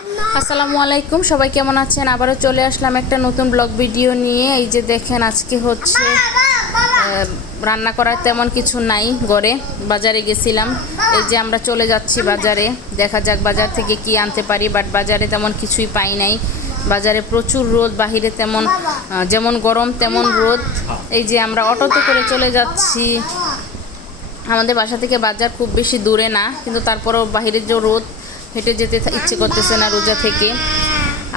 আসসালামু আলাইকুম, সবাই কেমন আছেন? আবারও চলে আসলাম একটা নতুন ব্লগ ভিডিও নিয়ে। এই যে দেখেন, আজকে হচ্ছে রান্না করার তেমন কিছু নাই, ঘরে বাজারে গেছিলাম। এই যে আমরা চলে যাচ্ছি বাজারে, দেখা যাক বাজার থেকে কি আনতে পারি। বাট বাজারে তেমন কিছুই পাই নাই। বাজারে প্রচুর রোদ, বাহিরে তেমন যেমন গরম তেমন রোদ। এই যে আমরা অটোতে করে চলে যাচ্ছি। আমাদের বাসা থেকে বাজার খুব বেশি দূরে না, কিন্তু তারপরেও বাহিরের যে রোদ, হেঁটে যেতে ইচ্ছে করতেছে না রোজা থেকে।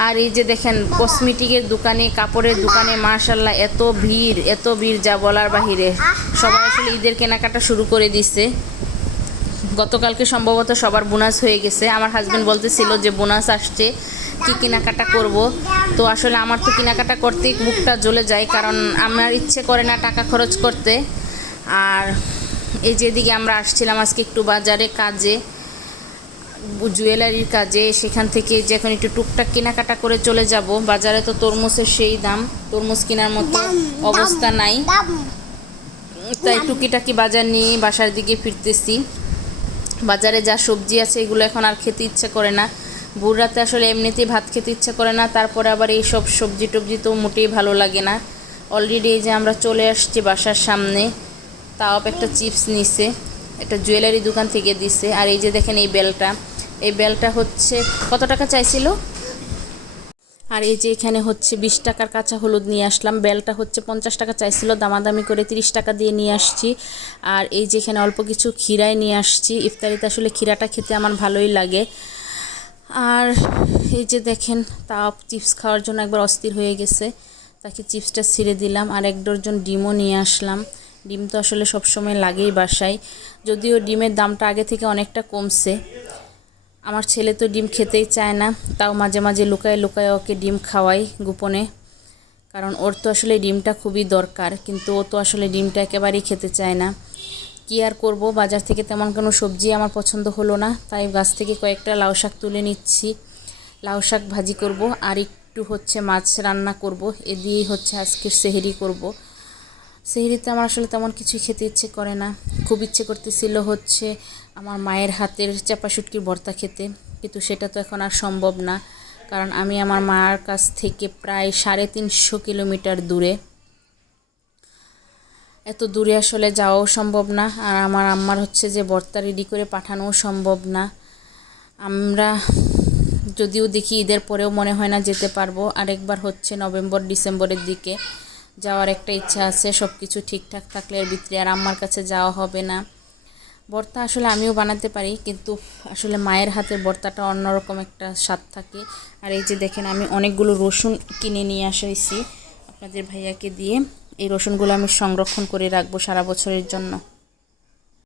আর এই যে দেখেন, কসমেটিকের দোকানে, কাপড়ের দোকানে মাশাআল্লাহ এত ভিড় যা বলার বাহিরে। সবাই আসলে ঈদের কেনাকাটা শুরু করে দিছে। গতকালকে সম্ভবত সবার বোনাস হয়ে গেছে। আমার হাজব্যান্ড বলতেছিল যে বোনাস আসছে, কি কেনাকাটা করব। তো আসলে আমার তো কেনাকাটা করতেই মুখটা জ্বলে যায়, কারণ আমার ইচ্ছে করে না টাকা খরচ করতে। আর এই যে এদিকে আমরা আসছিলাম আজকে একটু বাজারে কাজে, জুয়েলারির কাজে। সেখান থেকে যে এখন একটু টুকটাক কেনাকাটা করে চলে যাব। বাজারে তো তরমুজের সেই দাম, তরমুজ কেনার মতো অবস্থা নাই, তাই টুকিটাকি বাজার নিয়ে বাসার দিকে ফিরতেছি। বাজারে যা সবজি আছে এগুলো এখন আর খেতে ইচ্ছে করে না। ভোর রাতে আসলে এমনিতেই ভাত খেতে ইচ্ছে করে না, তারপরে আবার এই সব সবজি টবজি তো মোটেই ভালো লাগে না। অলরেডি এই যে আমরা চলে আসছি বাসার সামনে। তাও একটা চিপস নিছে, একটা জুয়েলারি দোকান থেকে দিছে। আর এই যে দেখেন এই বেলটা হচ্ছে কত টাকা চাইছিল। আর এই যে এখানে হচ্ছে 20 টাকার কাঁচা হলুদ নিয়ে আসলাম। বেলটা হচ্ছে 50 টাকা চাইছিল, দামাদামি করে 30 টাকা দিয়ে নিয়ে আসছি। আর এই যে এখানে অল্প কিছু ক্ষীরাই নিয়ে আসছি। ইফতারিতে আসলে ক্ষীরাটা খেতে আমার ভালোই লাগে। আর এই যে দেখেন, তাও চিপস খাওয়ার জন্য একবার অস্থির হয়ে গেছে, তাকে চিপসটা ছিঁড়ে দিলাম। আর 1 ডজন ডিমও নিয়ে আসলাম। ডিম তো আসলে সবসময় লাগেই বাসায়, যদিও ডিমের দামটা আগে থেকে অনেকটা কমছে। আমার ছেলে তো ডিম খেতেই চায় না, তাও মাঝে মাঝে লুকায় লুকায় ওকে ডিম খাওয়াই গোপনে, কারণ ওর তো আসলে ডিমটা খুবই দরকার। কিন্তু ও তো আসলে ডিমটা একেবারেই খেতে চায় না। কী আর করব, বাজার থেকে তেমন কোনো সবজি আমার পছন্দ হলো না, তাই গাছ থেকে কয়েকটা লাউ শাক তুলে নিচ্ছি। লাউ শাক ভাজি করব, আর একটু হচ্ছে মাছ রান্না করব। এ দিয়েই হচ্ছে আজকের সেহরি করব। সেহরিতে আমার আসলে তেমন কিছুই খেতে ইচ্ছে করে না। খুব ইচ্ছে করতেছিল হচ্ছে আমার মায়ের হাতের চাপা শুটকির ভর্তা খেতে, কিন্তু সেটা তো এখন আর সম্ভব না, কারণ আমি আমার মায়ের কাছ থেকে প্রায় 350 কিলোমিটার দূরে। এত দূরে আসলে যাওয়াও সম্ভব না, আর আমার আম্মার হচ্ছে যে ভর্তা রেডি করে পাঠানোও সম্ভব না। আমরা যদিও দেখি ঈদের পরেও মনে হয় না যেতে পারবো। আরেকবার হচ্ছে নভেম্বর ডিসেম্বরের দিকে যাওয়ার একটা ইচ্ছা আছে, সব কিছু ঠিকঠাক থাকলে। এর ভিতরে আর আম্মার কাছে যাওয়া হবে না। ভর্তা আসলে আমিও বানাতে পারি, কিন্তু আসলে মায়ের হাতের ভর্তাটা অন্যরকম একটা স্বাদ থাকে। আর এই যে দেখেন, আমি অনেকগুলো রসুন কিনে নিয়ে আসাইছি আপনাদের ভাইয়াকে দিয়ে। এই রসুনগুলো আমি সংরক্ষণ করে রাখবো সারা বছরের জন্য।